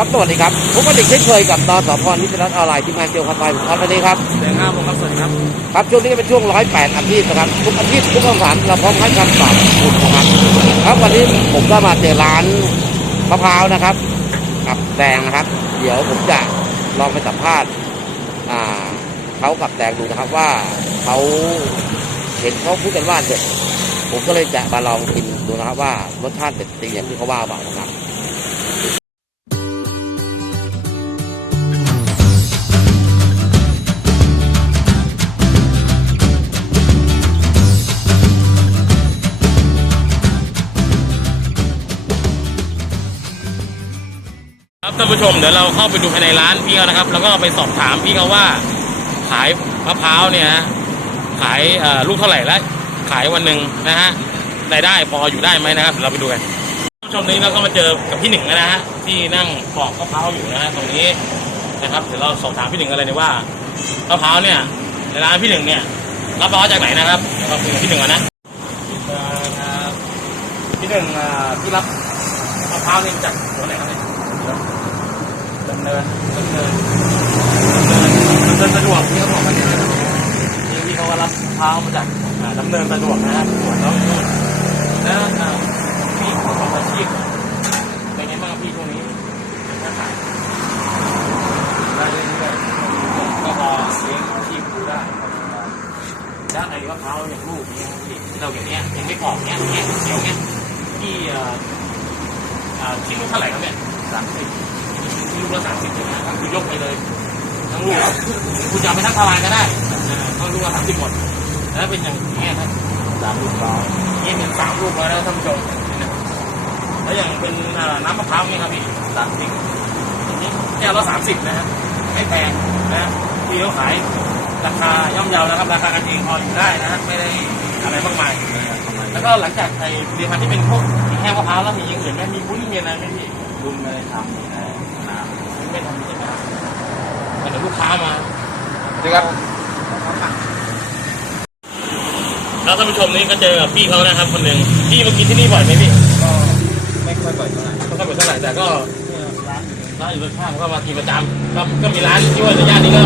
ครับสวัสดีครับผมก็เด็กเช่นเคยกับตอสพรนิติรัตน์ออนไลน์ที่มาเจียวคาไฟผมครับสวัสดีครับแดงห้าโมงครับสวัสดีครับครับช่วงนี้ก็เป็นช่วงร้อยแปดอาทิตย์นะครับทุกอาทิตย์ทุกคำถามเราพร้อมให้คำตอบคุณนะครับครับวันนี้ผมก็มาเจอร้านมะพร้าวนะครับกับแดงนะครับ เดี๋ยวผมจะลองไปสัมภาษณ์อ่าเขากับแดงดูนะครับว่าเขาเห็นเขาพูดกันว่าเด็ดผมก็เลยจะมาลองกินดูนะครับว่ารสชาติเด็ดจริงอย่างที่เขาว่าเปล่านะครับานผู้ชมเดี๋ยวเราเข้าไปดูภายในร้านพี่เขานะครับ แล้วก็ไปสอบถามพี่เขาว่า ขายมะพร้าวเนี่ยขายลูกเท่าไหร่และขายวันหนึ่งนะฮะรายได้พออยู่ได้ไหมนะครับเดี๋ยวเราไปดูกันท่านผู้ชมนี้เราก็มาเจอกับพี่หนึ่งนะฮะที่นั่งปอกมะพร้าวอยู่นะฮะตรงนี้นะครับเดี๋ยวเราสอบถามพี่หนึ่งกันเลยนะว่ามะพร้าวเนี่ยในร้านพี่หนึ่งเนี่ยรับมะพร้าวจากไหนนะครับเดี๋ยวเราคุยกับพี่หนึ่งก่อนนะพี่หนึ่งอ่าที่รับมะพร้าวนี่จากตัวไหนครับเนี่ย ดำเนินดำเนินดำเนินสะดวกที่เขาบอกมาเนี่ยนะนี่ที่เขาว่ารับเท้ามาจากอ่าดำเนินสะดวกนะฮะส่วนน้องนู่นแล้วพี่ประกอบอาชีพเป็นไงบ้างพี่ช่วงนี้ได้เรื่อยๆก็พอเลี้ยงอาชีพดูได้แล้วไอ้มะพร้าวอย่างลูกเนี้ยที่เราอย่างเนี้ยยังไม่ออกเนี้ยเนี้ยเดี๋ยวเนี้ยที่เอ่ออ่าที่เท่าไหร่ครับเนี่ยสามสิบ ลูกละสามสิบนะครับคือยกไปเลย ทั้งลูกคุณจะเอาไปทั้งทลายก็ได้อ่าก็ลูกละสามสิบหมดแล้วเป็นอย่างนี้ยครับสามลูกร้อยนี่เป็นสามลูกร้อยแล้วท่านผู้ชมนะแล้วอย่างเป็นอ่าน้ำมะพร้าวนี่ครับพี่สามสิบอย่างนี้แก้วละสามสิบนะฮะไม่แพงนะที่เขาขายราคาย่อมเยานะครับ ราคากันเองพออยู่ได้นะฮะไม่ได้อะไรมากมายแล้วก็หลังจากไอ้ผลิตภัณฑ์ที่เป็นพวกแห้งมะพร้าวแล้วมีอย่างอื่นไหมมีวุ้นมีอะไรไหมพี่รุ่นไม่ได้ทำนี่นะน้ ไม่ทำใช่ไหมครับมันเดี๋ยวลูกค้ามาสวัสดีครับแล้วท่านผู้ชมนี่ก็เจอกับพี่เขานะครับคนหนึ่งพี่มากินที่นี่บ่อยไหมพี่ำก็ไม่ค่อยบ่อยเท่าไหร่ไม่ค่อยบ่อยเท่าไหร่แต่ก็ร้านอยู่ข้างๆก็มากินประจำก็ก็มีร้านที่ว่าในย่านนี้ก็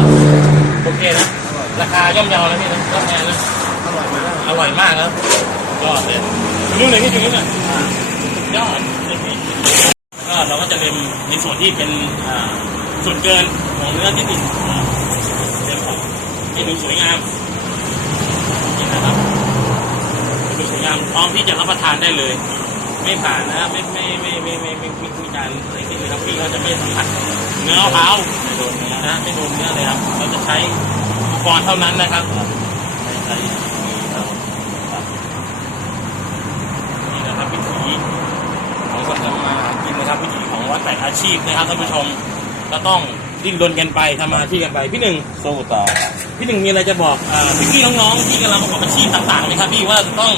โอเคนะราคาย่อมเยานะพี่นะก็แพงนะอร่อยมากอร่อยมากนะยอดเลยดูหน่อยพี่ดูหน่อยสุดยอด ในส่วนที่เป็นส่วนเกินของเนื้อที่ติดอ่าเล็มออกให้ดูสวยงามนี่นะครับดูสวยงามพร้อมที่จะรับประทานได้เลย ไม่ผ่านนะไม่ไม่ไม่ไม่ไม่ไม่ไม่มีการอะไรที่เลยครับพี่เขาจะไม่สัมผัสเนื้อมะพร้าไม่โดนเนื้อนะไม่โดนเนื้อเลยครับ เราจะใช้อุปกรณ์เท่านั้นนะครับไม่ใช่มีเรา นี่นะครับวิถีของสัตว์น้ำมาหากินนะครับวิถีข องวัดแต่อาชีพนะครับท่านผู้ชมก็ต้องดิ้นรนกันไปทำมาที่กันไป พี่หนึ่งสู้ต่อพี่หนึ่งมีอะไรจะบอกอ่าพี่ๆน้องๆที่กำลังประกอบอาชีพต่างๆไหมครับพี่ว่าจะต้อง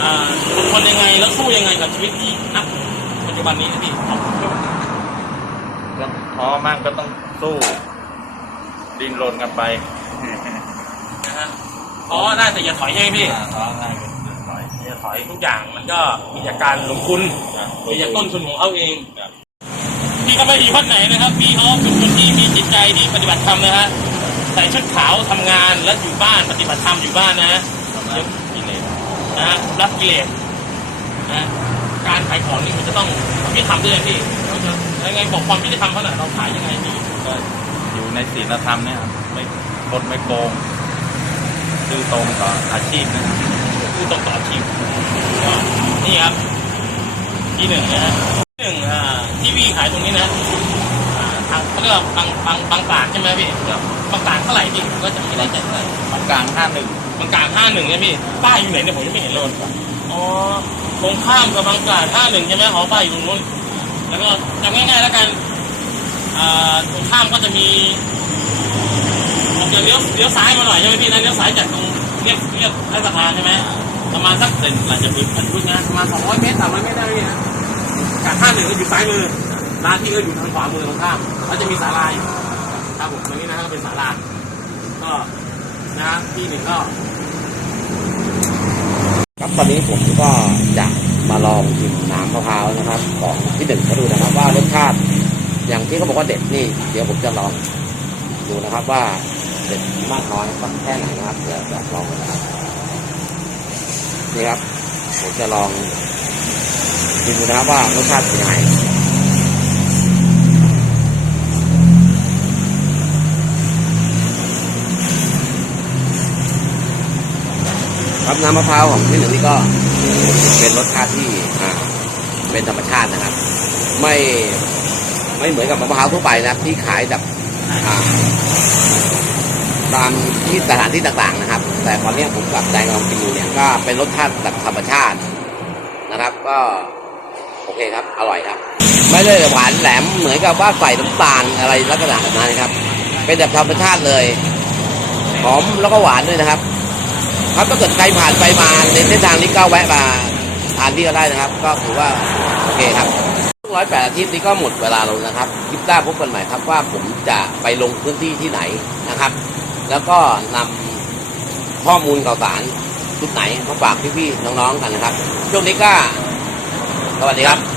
อ่าอดทนยังไงแล้วสู้ยังไงกับชีวิตที่นักปัจจุบันนี้ครับพี่ก็ท้อมากก็ต้องสู้ ดิ้นรนกันไปนะฮะเพราะน่าจะอย่าถอยใช่ไหมพี่ท้อง่ายเป็นน้อยอย่าถอยทุกอย่างมันก็มีจากการลงทุนมีจากต้นทุนของเขาเอง ครับพี่ก็ไม่ดีวัดไหนนะครับพี่เขาเป็นคนที่มีจิตใจที่ปฏิบัติธรรมนะฮะใส่ชุดขาวทำงานแล้วอยู่บ้านปฏิบัติธรรมอยู่บ้านนะฮะทำแล้วกิเลสนะฮะรับกิเลสนะฮะการขายของนี่มันจะต้องพี่ทำด้วยพี่แล้วไงบอกความพี่จะทำเขาหน่อยเราขายยังไงพี่ก็อยู่ในศีลธรรมเนี่ยครับไม่คดไม่โกงซื่อตรงต่ออาชีพนะครับคือตรงต่ออาชีพก็นี่ครับที่หนึ่งนะฮะที่ หนึ่งอ่าที่พี่ขายตรงนี้นะอ่าทางเขาเรียกว่าบางบางบางกลางใช่ไหมพี่ครับบางกลางเท่าไหร่พี่ผมก็จะไม่ได้ใจเท่าไหร่บางกลางห้าหนึ่งบางกลางห้าหนึ่งเนี่ยพี่ป้ายอยู่ไหนเนี่ยผมยังไม่เห็นเลยอ๋อตรงข้ามกับบางกลางห้าหนึ่งใช่ไหมหอป้ายอยู่ตรงนู้นแล้วก็จำง่ายๆแล้วกันอ่าตรงข้ามก็จะมีผมจะเลี้ยวเลี้ยวซ้ายมาหน่อยใช่ไหมพี่นะเลี้ยวซ้ายจากตรงเรียบเรียบรัฐสภานใช่ไหมประมาณสักเซนหลังจากนี้พันพุทธนะประมาณสองร้อยเมตรสามร้อยเมตรได้พี่นะ จากห้าหนึ่งก็อยู่ซ้ายมือร้านที่ก็อยู่ทางขวามือตรงข้ามแล้วจะมีศาลาอยู่ครับผมตรงนี้นะครับเป็นศาลาก็นะที่หนึ่งก็ครับตอนนี้ผมก็จะมาลองชิมน้ำมะพร้าวนะครับ ของพี่หนึ่งเขาดูนะครับว่ารสชาติอย่างที่เขาบอกว่าเด็ดนี่ เดี๋ยวผมจะลองดูนะครับว่าเด็ดมากน้อยสักแค่ไหนนะครับเดี๋ยวจะลองนะครับนี่ครับผมจะลอง ดูนะว่ารสชาติเป็นยังไงครับน้ำมะพร้าวของที่หนึ่งนี่ก็เป็นรสชาติที่เป็นธรรมชาตินะครับ ไม่ไม่เหมือนกับมะพร้าวทั่วไปนะที่ขายแบบตามที่สถานที่ต่างๆนะครับ แต่ตอนนี้ผมกับแดงลองกินดูเนี่ยก็เป็นรสชาติแบบธรรมชาตินะครับ ก็ อเคครับ อร่อยครับ ไม่ได้หวานแหลมเหมือนกับว่าใส่น้ำตาลอะไรลักษณะแบบนั้นนะครับ เป็นแบบธรรมชาติเลยหอมแล้วก็หวานด้วยนะครับ ครับถ้าเกิดใครผ่านไปมาในเส้นทางนี้ก็แวะมาทานที่ก็ได้นะครับ ก็ถือว่าโอเคครับร้อยแปดอาทิตย์นี้ก็หมดเวลาลงนะครับคลิปหน้าพบกันใหม่ครับว่าผมจะไปลงพื้นที่ที่ไหนนะครับ แล้วก็นำข้อมูลข่าวสารชุดไหนมาฝากพี่ๆน้องๆกันนะครับช่วงนี้ก็ สวัสดีครับ